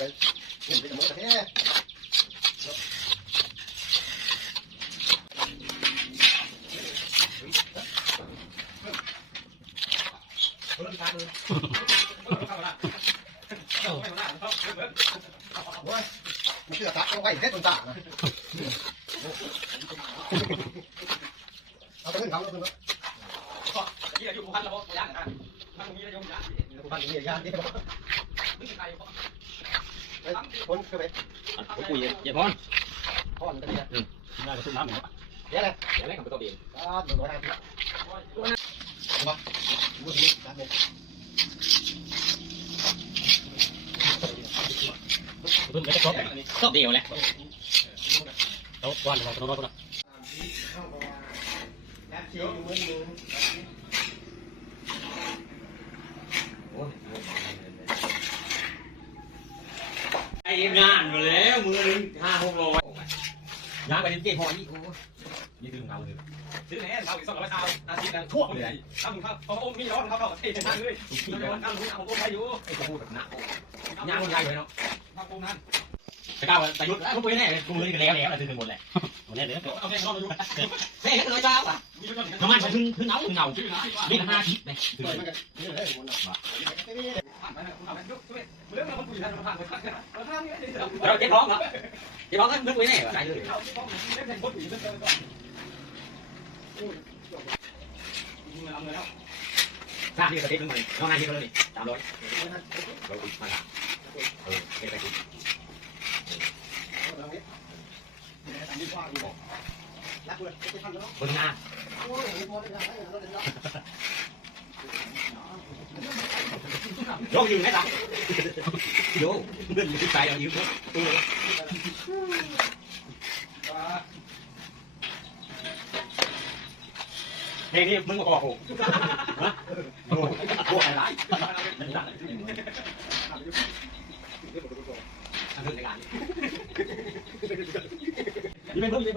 ห็นเป็นหมดแค่มันเชื่อตักเอาไว้เด็ดต้นตานะเอาไปขึ้นเขาเอาไปขึ้นเขาที่อยู่พันแล้วย่างอะมันมีระยงย่างบ้านนี้ยานที่เขามึงใคร คนเข้าไปผมคุยอย่าพอนพ่อนกันเนี่ยน่าจะขึ้นน้ำเหมือนกันเดี๋ยวเลยอย่าเล่นกับตัวเองอ่าหนึ่งร้อยห้าสิบมาดูสิด้านบนเพิ่มไปจะครบชอบเดียวแหละเอาวันของตัวน้อยคนละแล้วเชียวมือมือไงานมาแล้วมือนึงห้าหกร้อยย่างไปเจ๊พอยี่โอ้ยี่ถึงเราเลยซื้อแน่เราอีกสองร้อยเท้าอาทิตย์นั้นทั่วเลยทำข้าวเขาโอ้มีร้อนเขาเขาเทนั่นเลยมีร้อนนั่งรู้เอาโอ้ไปอยู่ไอ้กูพูดแบบหนั้นย่างคนใหญ่เลยเนาะทำโอ้นั้น แต่ก้าวแต่ยุทธ์กูไปแน่กูเลยแล้วแล้วถึงหมดแหละวันนี้วเดี๋ยวเอาแน่นอนมาดูเฮ้ยน้อยจ้าป่ะทำไมถึงถึงเงาถึงเงานี่ห้าทิศเลยเปิดมันกันนี่เลยเราเจ็บร้องเหรอเจ็บร้องก็นึกไว้แน่ใจเลยค่างที่กระติกนึงมาน้องนายที่เขาเลยสามร้อยเราติดมาละเออไม่ได้ติด รักเลยจะทำแล้วบนงาโอ้ยพอได้วได้แล้วยกยืนไหมล่ะโยเล่นขึ้นใจเอายืนเพลงนี้มึงมาบอกฮะโอ้โหอะไรมันดังทำเรื่องในการ นี่เป็นเพิ่มเป็น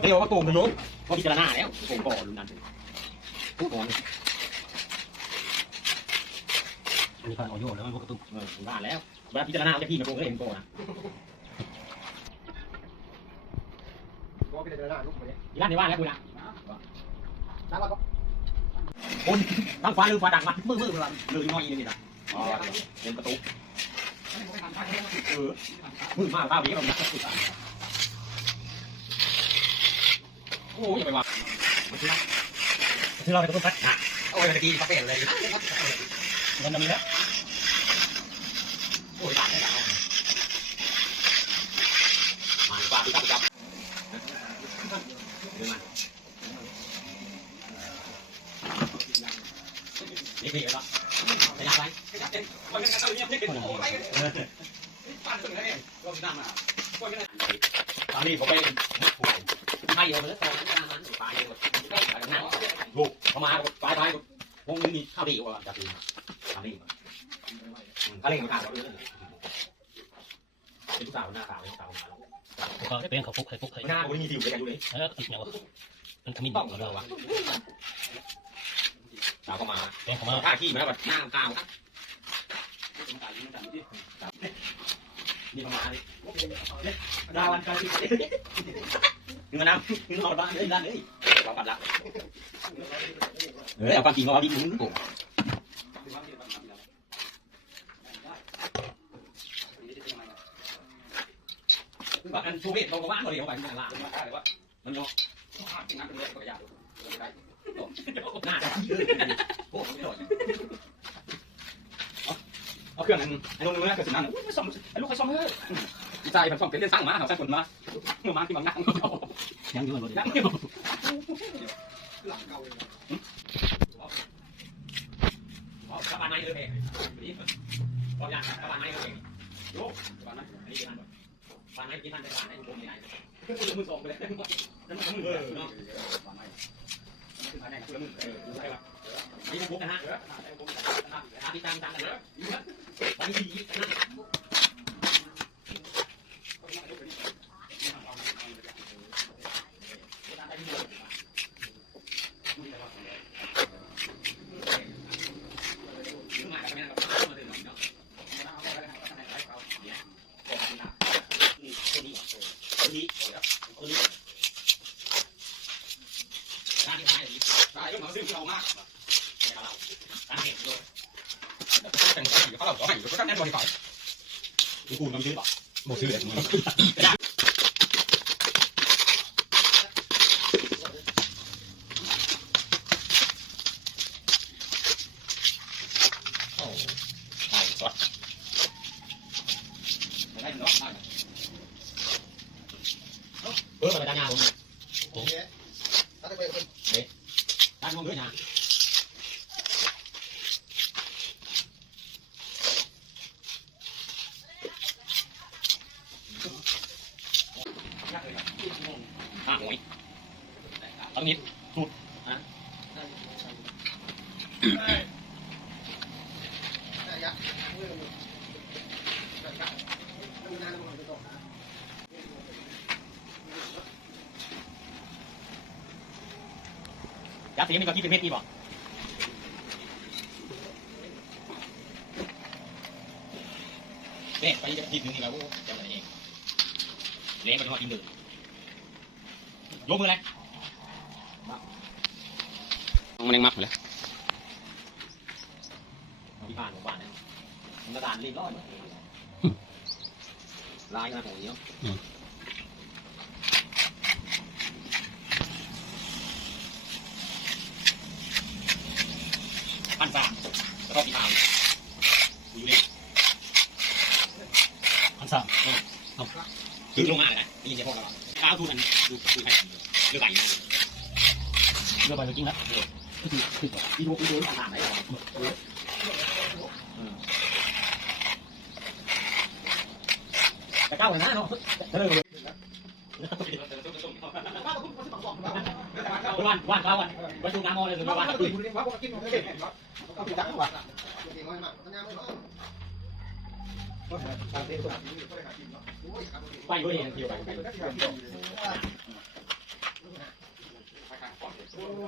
เดี๋ยวว่าโกงกันนู้นว่าพิจารณาแล้วโกงก่อนลุ้นนั่นผู้ก่อนมีการเอโยนแล้วมันก็ตุ้มเออผมว่าแล้วเวลาพิจารณาจะพี่มาโกงก็เห็นโกงนะก็ไปเดินหน้าลูกคนนี้ร้านในว่าแล้วคุณนะน้ำมันก็คนตั้งฟ้าลืมฟ้าดังมามือมือเลยเลยน้อยนี่นะอ๋อเป็นประตู เออมือมากข้าวดีเราหนักโอ้ยไปว่าที่เราไปตุ้มพัดโอ้ยตะกี้กาแฟเลยมันจะมีแล้วโอ้ยตายแล้วมาดีกว่าดีกว่าดีกว่าเดินมานี่พี่ก็ไปยักไป ตอนนี้ผมไปไม่เอาเลยตอนนั้นมันไม่ไปนั่งลูกเข้ามาไปไปวงนึงมีข้าวดีกว่าจะดีข้าวดีเขาเล่นกันเราด้วยเป็นสาวหน้าสาวสาวก็เป็นเขาฟุกใครฟุกใครหน้าคนนี้มีสิวเลยกันอยู่เลยเออติดอย่างวะมันขมิ้นต้องของเราวะ สาวเข้ามาเป็นของมาท่าขี้มาแบบหน้าก้าวครับนี่เข้ามาเลยดาวันการที่เงินน้ำเงินหอดบ้านเลยด้านเลยเราปัดละเออเอาความจริงมาดีมึงกูแบบอันชูเวทเราก็ว่างเลยเอาไปที่หลังมันเนาะหน้าจะขี้ เอาเครื่องนั้นไอ้ลงนึงนะเกิดสิ่งนั้นซ่อมไอ้ลูกใครซ่อมเฮ้ยใจมันซ่อมเป็นเรื่องสร้างมาเขาสร้างคนมาเมื่อมาที่บางงานยังอยู่บนยังอยู่หลังเก่าเลยกระบาลไม้เลยเพลงก็ยังกระบาลไม้เลยเพลงโยกกระบาลไม้อันนี้กี่ท่านกระบาลไม้กี่ท่านได้กระบาลไม้ผมไม่ได้มือสองไปเลยนั่นมันมือเนาะ นี่ผมนะฮะติดตมกันนะตอนนี้ดีนะคนนี้คดี lại lúc nó dư sâu mát để vào đầu ăn hiểm rồi cần có hành có lòng có hành có các nét body phải cái cùn năm thứ bảo một thứ để mình Bước vào đá nhà của mình. Đấy. ตามคนด้านองด้วยนะห้าหอยต้องนิดสุดนะ ได้ยักษ์มือมือได้ยักษ์มือนานมันไปต่อหา ยัดเสียงมี กับที่เป็นเม็ดกี่บ่เนี่ยไปจะกินถึงนี่แล้วจะอะไรเองเลี้ยงไปทอดกินเลยยกมือเลยมันยังมักเลยที่บ้านของบ้านเนี่ยมันกระดานรีบร้อยลายหน้าของเนี้ ยพันสามแล้วก็ปีพาวอยู่นี่พันสามคือลงมาเลยนะนี่จะพวกเราข้าวทุนนั้นดูดูใครดูไก่เรือใบจริงแล้วคือคือต่ออีโดอีโดต่างๆไหนหรอแต่เก้าเลยนะเนาะเออ ว่านว่านเขาอ่ะประชุมน้ำมอเลยหรือว่าน คุณเรียกว่าพวกกินของเด็กเนาะต้องไปจับหัวเก่งมากมากทั้งงานไม่ร้องก็การเตะตัวนี้ก็ได้การกินเนาะโอ้ยครับ ไปด้วยเองทีไป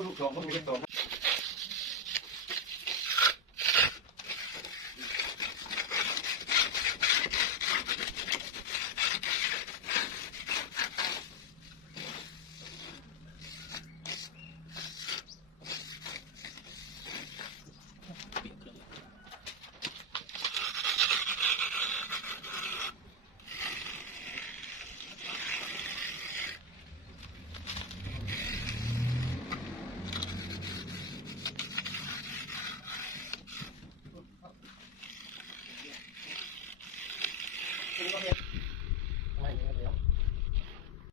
ลูกสองก็มีเป็นสอง